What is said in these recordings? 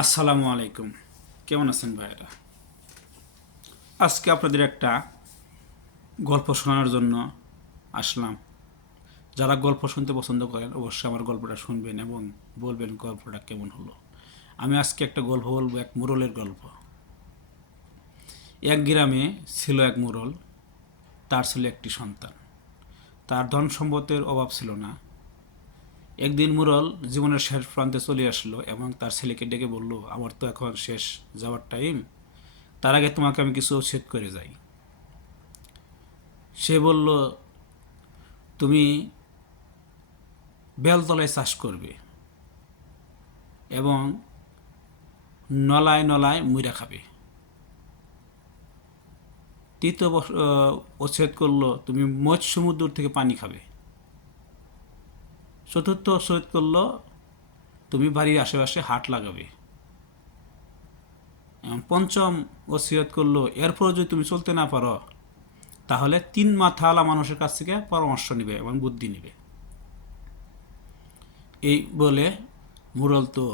আসসালামু আলাইকুম। কেমন আছেন ভাইরা? আজকে আপনাদের একটা গল্প শোনানোর জন্য আসলাম। যারা গল্প শুনতে পছন্দ করেন অবশ্যই আমার গল্পটা শুনবেন এবং বলবেন গল্পটা কেমন হলো। আমি আজকে একটা গল্প বলবো, এক মোড়লের গল্প। এক গ্রামে ছিল এক মোড়ল। তার ছিল একটি সন্তান। তার ধন সম্পদের অভাব ছিল না। একদিন মোড়ল জীবনের শেষ প্রান্তে চলে আসলো এবং তার ছেলেকে ডেকে বলল, আমার তো এখন শেষ যাওয়ার টাইম, তার আগে তোমাকে আমি কিছু উচ্ছেদ করে যাই। সে বলল, তুমি বেলতলায় চাষ করবে এবং নলায় নলায় মুইরা খাবে। তৃতীয় উচ্ছেদ করলো, তুমি মৎস্য সমুদ্র থেকে পানি খাবে। চতুর্থ উচ্ছেদ করলো, তুমি বাড়ির আশেপাশে হাট লাগাবে। এবং পঞ্চম ওসিয়ত করলো, এরপর যদি তুমি চলতে না পারো তাহলে তিন মাথাওয়ালা মানুষের কাছ থেকে পরামর্শ নিবে এবং বুদ্ধি নিবে। এই বলে মুরল তো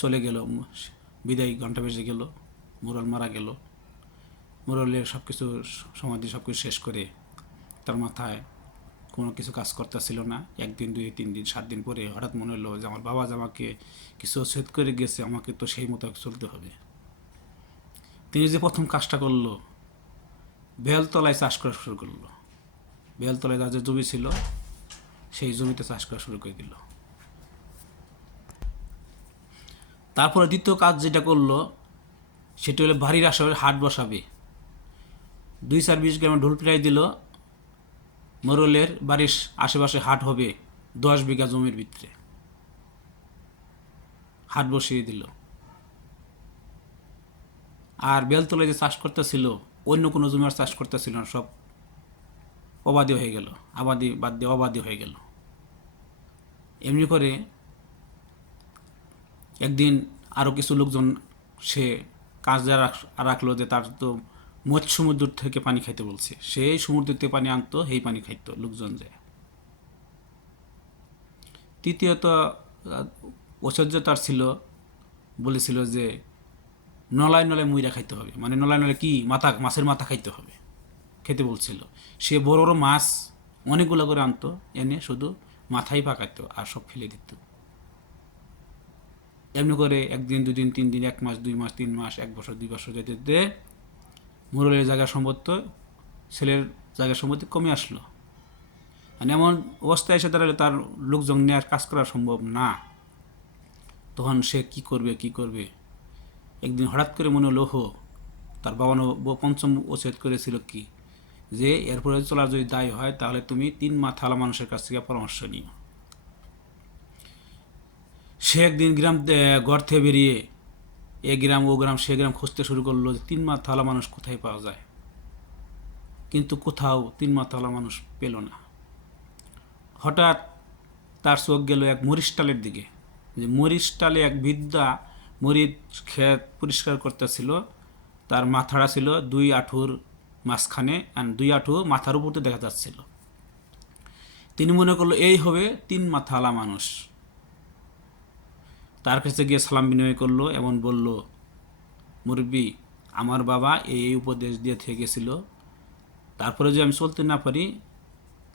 চলে গেল। বিদায় ঘন্টা বেজে গেল, মুরল মারা গেল। মুরলের সব কিছু সমাধি সব কিছু শেষ করে তার মাথায় কোনো কিছু কাজ করতেছিল না। একদিন, দুই, 3 দিন, 7 দিন পরে হঠাৎ মনে হলো যে আমার বাবা যে আমাকে কিছু ছেদ করে গেছে, আমাকে তো সেই মতো চলতে হবে। তিনি যে প্রথম কাজটা করলো, বেলতলায় চাষ করা শুরু করলো। বেলতলায় তার যে জমি ছিল সেই জমিতে চাষ করা শুরু করে দিল। তারপরে দ্বিতীয় কাজ যেটা করলো সেটা হলো বাড়ির আশেপাশে হাট বসাবে। 2-4-20 গ্রামে ঢোল পিটাই দিল, মোরলের বাড়ির আশেপাশে হাট হবে 10 বিঘা জমির ভিতরে। হাট বসিয়ে দিল। আর বেলতলায় যে চাষ করতেছিল অন্য কোনো জমি আর চাষ করতেছিল না, সব অবাধি হয়ে গেল। আবাদি বাদ দিয়ে অবাধি হয়ে গেল। এমনি করে একদিন আরও কিছু লোকজন সে কাজে রাখলো যে তার তো মৎস্য সমুদ্র থেকে পানি খাইতে বলছে, সেই সমুদ্র থেকে পানি আনতো, সেই পানি খাইতো লোকজন যায়। তৃতীয়ত ঐশ্বর্য তার ছিল, বলেছিল যে নলায় নলায় মুইরা খাইতে হবে। মানে নলায় নলায় কি, মাছের মাথা খাইতে হবে, খেতে বলছিল। সে বড় বড় মাছ অনেকগুলো করে আনতো, এনে শুধু মাথাই পাকাইতো আর সব ফেলে দিত। এমনি করে 1 দিন, 2 দিন, 3 দিন, 1 মাস, 2 মাস, 3 মাস, 1 বছর, 2 বছর যেতে যেতে মুরলের জায়গা সম্পত্তি, ছেলের জায়গা সম্পত্তি কমে আসলো। মানে এমন অবস্থায় এসে দাঁড়ালে তার লোকজন নিয়ে আর কাজ করা সম্ভব না। তখন সে কি করবে কি করবে। একদিন হঠাৎ করে মনে হলো, তার বাবা পঞ্চম ওচ্ছেদ করেছিল কি, যে এরপরে চলার যদি দায় হয় তাহলে তুমি 3 মাথাওয়ালা মানুষের কাছ থেকে পরামর্শ নিও। সে একদিন ঘর থেকে বেরিয়ে এ গ্রাম ও গ্রাম সে গ্রাম খুঁজতে শুরু করলো যে 3 মাথাওয়ালা মানুষ কোথায় পাওয়া যায়। কিন্তু কোথাও 3 মাথাওয়ালা মানুষ পেল না। হঠাৎ তার চোখ গেল এক মরিচটালের দিকে। যে মরিচটালে এক বৃদ্ধা মরিচ ক্ষেত পরিষ্কার করতেছিল। তার মাথাটা ছিল 2 হাঁটুর মাঝখানে, আর 2 হাঁটু মাথার উপরতে দেখা যাচ্ছিল। তিনি মনে করলো এই হবে 3 মাথাওয়ালা মানুষ। তার কাছে গিয়ে সালাম বিনিময় করলো এবং বলল, মুরব্বী, আমার বাবা এই উপদেশ দিয়ে থেকে গেছিল, তারপরে যদি আমি চলতে না পারি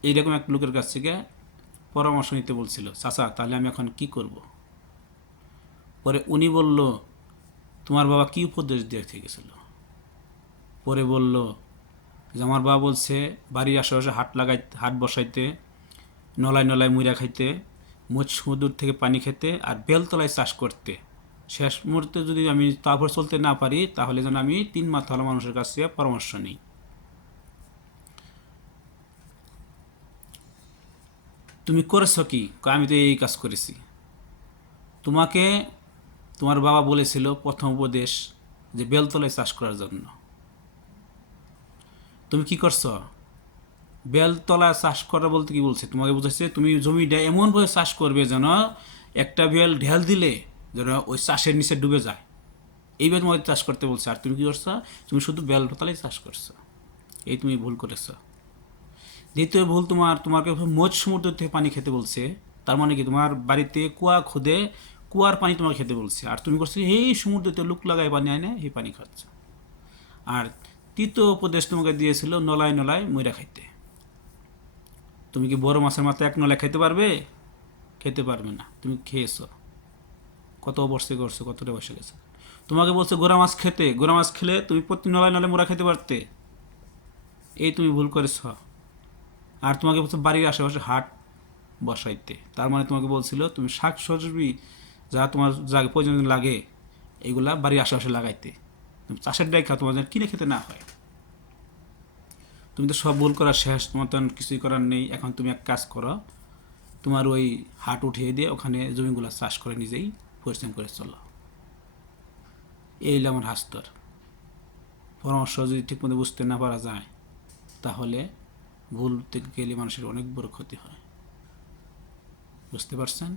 এইরকম এক লোকের কাছ থেকে পরামর্শ নিতে বলছিল। চাচা, তাহলে আমি এখন কি করব? পরে উনি বলল, তোমার বাবা কি উপদেশ দিয়ে থেকে গেছিল? পরে বলল যে আমার বাবা বলছে বাড়ির আশেপাশে হাট বসাইতে, নলায় নলায় মুইরা খাইতে, মৎস্য সমুদ্র থেকে পানি খেতে আর বেলতলায় চাষ করতে। শেষ মুহূর্তে যদি আমি তারপর চলতে না পারি তাহলে যেন আমি 3 মাথাওয়ালা মানুষের কাছ থেকে পরামর্শ নিই। তুমি করেছো কি? আমি তো এই কাজ করেছি। তোমাকে তোমার বাবা বলেছিল প্রথম উপদেশ যে বেলতলায় চাষ করার জন্য। তুমি কি করছো? বেলতলা চাষ করা বলতে কি বলছে? তোমাকে বুঝাচ্ছে তুমি জমিটা এমনভাবে চাষ করবে যেন একটা বেল ঢেল দিলে যেন ওই চাষের নিচে ডুবে যায়। এইভাবে তোমাকে চাষ করতে বলছে। আর তুমি কি করছো? তুমি শুধু বেলতলায় চাষ করছো। এই তুমি ভুল করেছো। দ্বিতীয় ভুল, তোমাকে মৎস্য সমুদ্র থেকে পানি খেতে বলছে। তার মানে কি, তোমার বাড়িতে কুয়া খুদে কুয়ার পানি তোমাকে খেতে বলছে, আর তুমি করছো এই সমুদ্রতে লুক লাগাই পানি আয় না এই পানি খাচ্ছ। আর তৃতীয় উপদেশ তোমাকে দিয়েছিল নলায় নলায় ময়রা খাইতে। তুমি কি বড় মাছের মাথা এক নলায় খাইতে পারবে? খেতে পারবে না। তুমি খেয়েছো, কত বর্ষে করছো, কতটা বসে গেছে। তোমাকে বলছে গোড়া মাছ খেতে, গোড়া মাছ খেলে তুমি প্রতি নলায় নলায় মোরা খেতে পারতে, এই তুমি ভুল করেছ। আর তোমাকে বলছে বাড়ির আশেপাশে হাট বসাইতে, তার মানে তোমাকে বলছিল তুমি শাক সবজি যা তোমার যা প্রয়োজন লাগে এগুলা বাড়ির আশেপাশে লাগাইতে। তুমি চাষের ডাই খাও, তোমার যেন কিনে খেতে না হয়। তুমি তো সব ভুল করা শেষ, তোমার তো আর কিছুই করার নেই। এখন তুমি এক কাজ করো, তোমার ওই হাট উঠিয়ে দিয়ে ওখানে জমিগুলো চাষ করে নিজেই পরিশ্রম করে চলো। এই হলো আমার হাস্তর পরামর্শ। যদি ঠিকমতো বুঝতে না পারা যায় তাহলে ভুল থেকে গেলে মানুষের অনেক বড় ক্ষতি হয়। বুঝতে পারছেন?